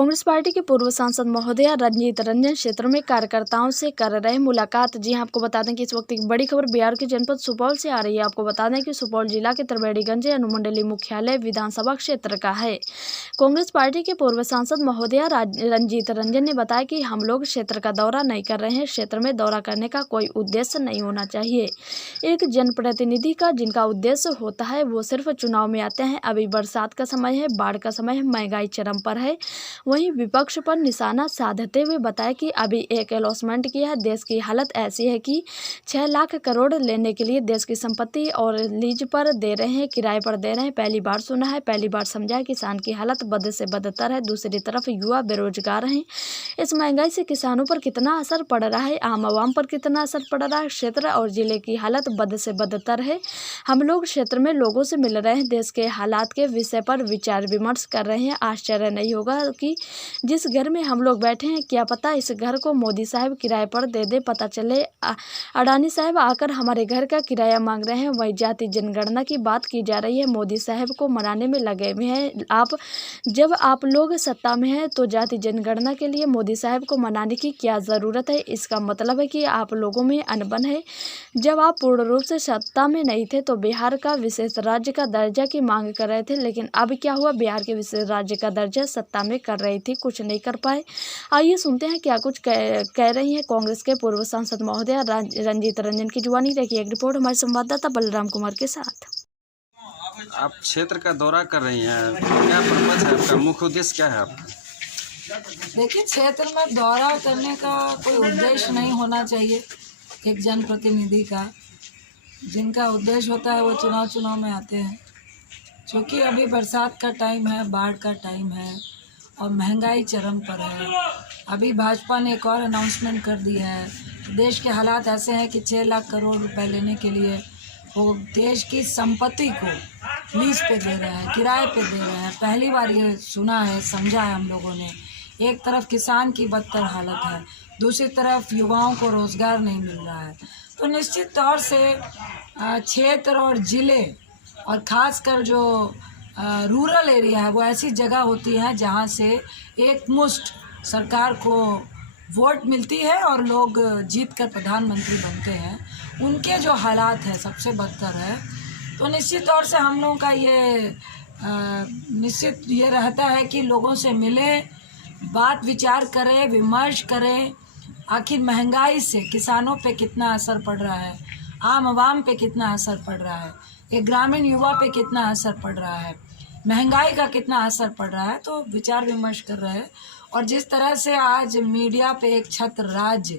Congress party के पूर्व सांसद महोदया रंजीत रंजन क्षेत्र में कार्यकर्ताओं से कर रहे मुलाकात। जी हां, आपको बता दें कि इस वक्त एक बड़ी खबर बिहार के जनपद सुपौल से आ रही है। आपको बता दें कि सुपौल जिला के त्रिवेणीगंज अनुमंडलीय मुख्यालय विधानसभा क्षेत्र का है। कांग्रेस पार्टी के पूर्व सांसद महोदया रंजीत रंजन ने बताया कि हम लोग क्षेत्र का दौरा नहीं कर रहे हैं। क्षेत्र में दौरा करने का कोई उद्देश्य नहीं होना चाहिए। एक जनप्रतिनिधि का जिनका उद्देश्य होता है वो सिर्फ चुनाव में आते हैं। अभी बरसात का समय है, बाढ़ का समय है, महंगाई चरम पर है। वहीं विपक्ष पर निशाना साधते हुए बताया कि अभी एक अलॉटमेंट किया है। देश की हालत ऐसी है कि 6 लाख करोड़ लेने के लिए देश की संपत्ति और लीज पर दे रहे हैं, किराए पर दे रहे हैं। पहली बार सुना है, पहली बार समझा है। किसान की हालत बद से बदतर है। दूसरी तरफ युवा बेरोजगार हैं। इस महंगाई से किसानों पर कितना असर पड़ रहा है, आम आवाम पर कितना असर पड़ रहा है। क्षेत्र और जिले की हालत बद से बदतर है। हम लोग क्षेत्र में लोगों से मिल रहे हैं, देश के हालात के विषय पर विचार विमर्श कर रहे हैं। आश्चर्य नहीं होगा कि जिस घर में हम लोग बैठे हैं, क्या पता इस घर को मोदी साहब किराए पर दे दे। पता चले अडानी साहब आकर हमारे घर का किराया मांग रहे हैं। वही जाति जनगणना की बात की जा रही है, मोदी साहब को मनाने में लगे हुए हैं। जब आप लोग सत्ता में हैं तो जाति जनगणना के लिए मोदी साहब को मनाने की क्या ज़रूरत है। इसका मतलब है कि आप लोगों में अनबन है। जब आप पूर्ण रूप से सत्ता में नहीं थे तो बिहार का विशेष राज्य का दर्जा की मांग कर रहे थे, लेकिन अब क्या हुआ, बिहार के विशेष राज्य का दर्जा सत्ता में कर रही थी, कुछ नहीं कर पाए। आइए सुनते हैं क्या कुछ कह रही हैं कांग्रेस के पूर्व सांसद महोदया रंजीत रंजन की जुबानी। देखिए एक रिपोर्ट हमारे संवाददाता बलराम कुमार के साथ। आप क्षेत्र का दौरा कर रही हैं, क्या पर्पज है आपका, मुख्य उद्देश्य क्या है आपका? देखिए, क्षेत्र में दौरा करने का कोई उद्देश्य नहीं होना चाहिए। एक जनप्रतिनिधि का जिनका उद्देश्य होता है वो चुनाव में आते हैं। क्योंकि अभी बरसात का टाइम है, बाढ़ का टाइम है और महंगाई चरम पर है। अभी भाजपा ने एक और अनाउंसमेंट कर दी है। देश के हालात ऐसे हैं कि 6 लाख करोड़ रुपए लेने के लिए वो देश की संपत्ति को लीज पे दे रहे हैं, किराए पे दे रहे हैं। पहली बार ये सुना है, समझा है हम लोगों ने। एक तरफ किसान की बदतर हालत है, दूसरी तरफ युवाओं को रोज़गार नहीं मिल रहा है। तो निश्चित तौर से क्षेत्र और ज़िले और ख़ासकर जो रूरल एरिया है वो ऐसी जगह होती है जहाँ से एक मुश्त सरकार को वोट मिलती है और लोग जीत कर प्रधानमंत्री बनते हैं। उनके जो हालात है सबसे बदतर है। तो निश्चित तौर से हम लोगों का ये निश्चित ये रहता है कि लोगों से मिलें, बात विचार करें, विमर्श करें। आखिर महंगाई से किसानों पे कितना असर पड़ रहा है, आम आवाम पे कितना असर पड़ रहा है, एक ग्रामीण युवा पे कितना असर पड़ रहा है, महंगाई का कितना असर पड़ रहा है। तो विचार विमर्श कर रहे हैं। और जिस तरह से आज मीडिया पे एक छत्र राज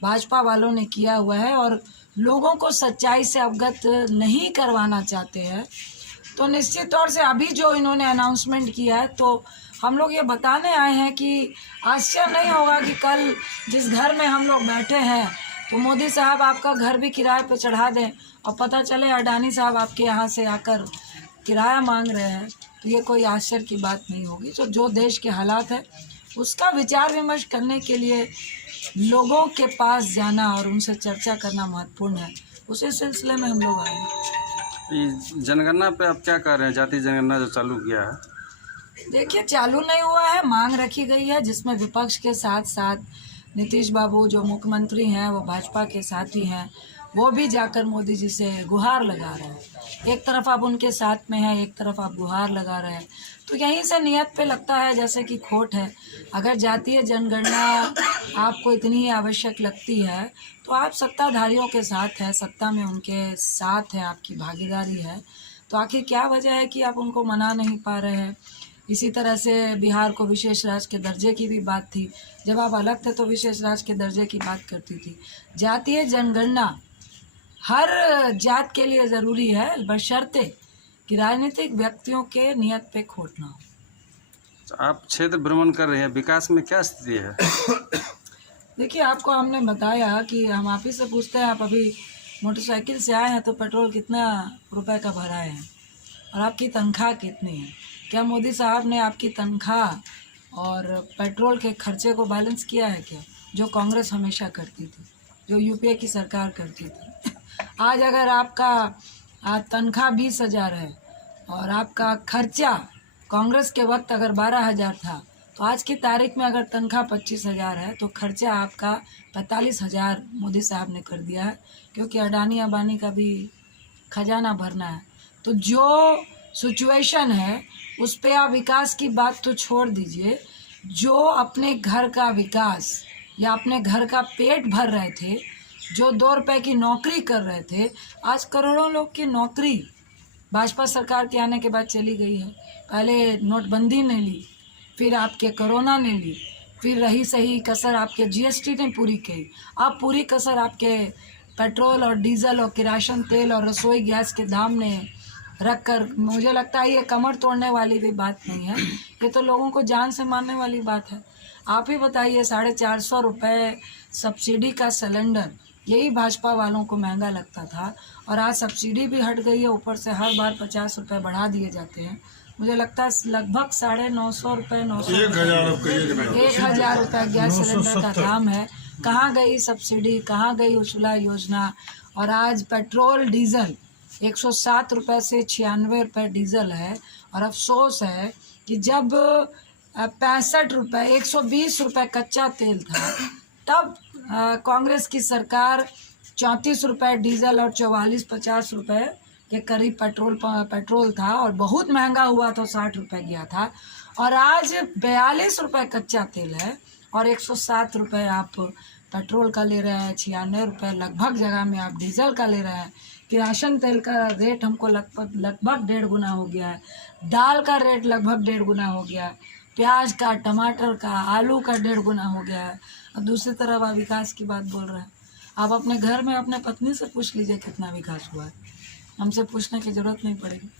भाजपा वालों ने किया हुआ है और लोगों को सच्चाई से अवगत नहीं करवाना चाहते हैं, तो निश्चित तौर से अभी जो इन्होंने अनाउंसमेंट किया है तो हम लोग ये बताने आए हैं कि आश्चर्य नहीं होगा कि कल जिस घर में हम लोग बैठे हैं तो मोदी साहब आपका घर भी किराए पे चढ़ा दें और पता चले अडानी साहब आपके यहाँ से आकर किराया मांग रहे हैं। तो ये कोई आश्चर्य की बात नहीं होगी। तो जो देश के हालात है उसका विचार विमर्श करने के लिए लोगों के पास जाना और उनसे चर्चा करना महत्वपूर्ण है। उसी सिलसिले में हम लोग आए हैं। जनगणना पे आप क्या कर रहे हैं, जाति जनगणना जो चालू किया है? देखिए, चालू नहीं हुआ है, मांग रखी गई है जिसमें विपक्ष के साथ साथ नीतीश बाबू जो मुख्यमंत्री हैं वो भाजपा के साथी हैं, वो भी जाकर मोदी जी से गुहार लगा रहे हैं। एक तरफ आप उनके साथ में हैं, एक तरफ आप गुहार लगा रहे हैं। तो यहीं से नियत पे लगता है जैसे कि खोट है। अगर जातीय जनगणना आपको इतनी ही आवश्यक लगती है तो आप सत्ताधारियों के साथ हैं, सत्ता में उनके साथ हैं, आपकी भागीदारी है। तो आखिर क्या वजह है कि आप उनको मना नहीं पा रहे हैं? इसी तरह से बिहार को विशेष राज्य के दर्जे की भी बात थी। जब आप अलग थे तो विशेष राज्य के दर्जे की बात करती थी। जातीय जनगणना हर जात के लिए ज़रूरी है, बशर्ते कि राजनीतिक व्यक्तियों के नियत पे खोट ना हो। तो आप क्षेत्र भ्रमण कर रहे हैं, विकास में क्या स्थिति है? देखिए, आपको हमने बताया कि हम आप ही से पूछते हैं, आप अभी मोटरसाइकिल से आए हैं तो पेट्रोल कितना रुपए का भराए हैं और आपकी तनख्वाह कितनी है? क्या मोदी साहब ने आपकी तनख्वाह और पेट्रोल के खर्चे को बैलेंस किया है क्या, जो कांग्रेस हमेशा करती थी, जो यूपीए की सरकार करती थी? आज अगर आपका तनख्वाह 20,000 है और आपका खर्चा कांग्रेस के वक्त अगर 12,000 था तो आज की तारीख में अगर तनख्वाह 25,000 है तो खर्चा आपका 45,000 मोदी साहब ने कर दिया है, क्योंकि अडानी अंबानी का भी खजाना भरना है। तो जो सिचुएशन है उस पे आप विकास की बात तो छोड़ दीजिए, जो अपने घर का विकास या अपने घर का पेट भर रहे थे, जो 2 रुपए की नौकरी कर रहे थे, आज करोड़ों लोग की नौकरी भाजपा सरकार के आने के बाद चली गई है। पहले नोटबंदी ने ली, फिर आपके कोरोना ने ली, फिर रही सही कसर आपके जीएसटी ने पूरी की, अब पूरी कसर आपके पेट्रोल और डीजल और किरासन तेल और रसोई गैस के दाम ने रख कर। मुझे लगता है ये कमर तोड़ने वाली भी बात नहीं है, ये तो लोगों को जान से मारने वाली बात है। आप ही बताइए, 450 रुपये सब्सिडी का सिलेंडर, यही भाजपा वालों को महंगा लगता था, और आज सब्सिडी भी हट गई है, ऊपर से हर बार 50 रुपये बढ़ा दिए जाते हैं। मुझे लगता है लगभग 950 रुपये 1,000 रुपये गैस सिलेंडर का दाम है। कहाँ गई सब्सिडी, कहाँ गई उज्ज्वला योजना? और आज पेट्रोल डीजल 107 रुपये से 96 रुपये डीजल है। और अफसोस है कि जब 65 रुपये 120 रुपये कच्चा तेल था, तब कांग्रेस की सरकार 34 रुपये डीजल और 44-50 रुपये के करीब पेट्रोल था, और बहुत महंगा हुआ तो 60 रुपये गया था। और आज 42 रुपये कच्चा तेल है और 107 रुपये आप पेट्रोल का ले रहे हैं, 96 रुपये लगभग जगह में आप डीजल का ले रहे हैं। किरासन तेल का रेट हमको लगभग 1.5 गुना हो गया है, दाल का रेट लगभग 1.5 गुना हो गया है, प्याज का, टमाटर का, आलू का 1.5 गुना हो गया है। और दूसरी तरफ आप विकास की बात बोल रहे हैं। आप अपने घर में अपने पत्नी से पूछ लीजिए कितना विकास हुआ है, हमसे पूछने की ज़रूरत नहीं पड़ेगी।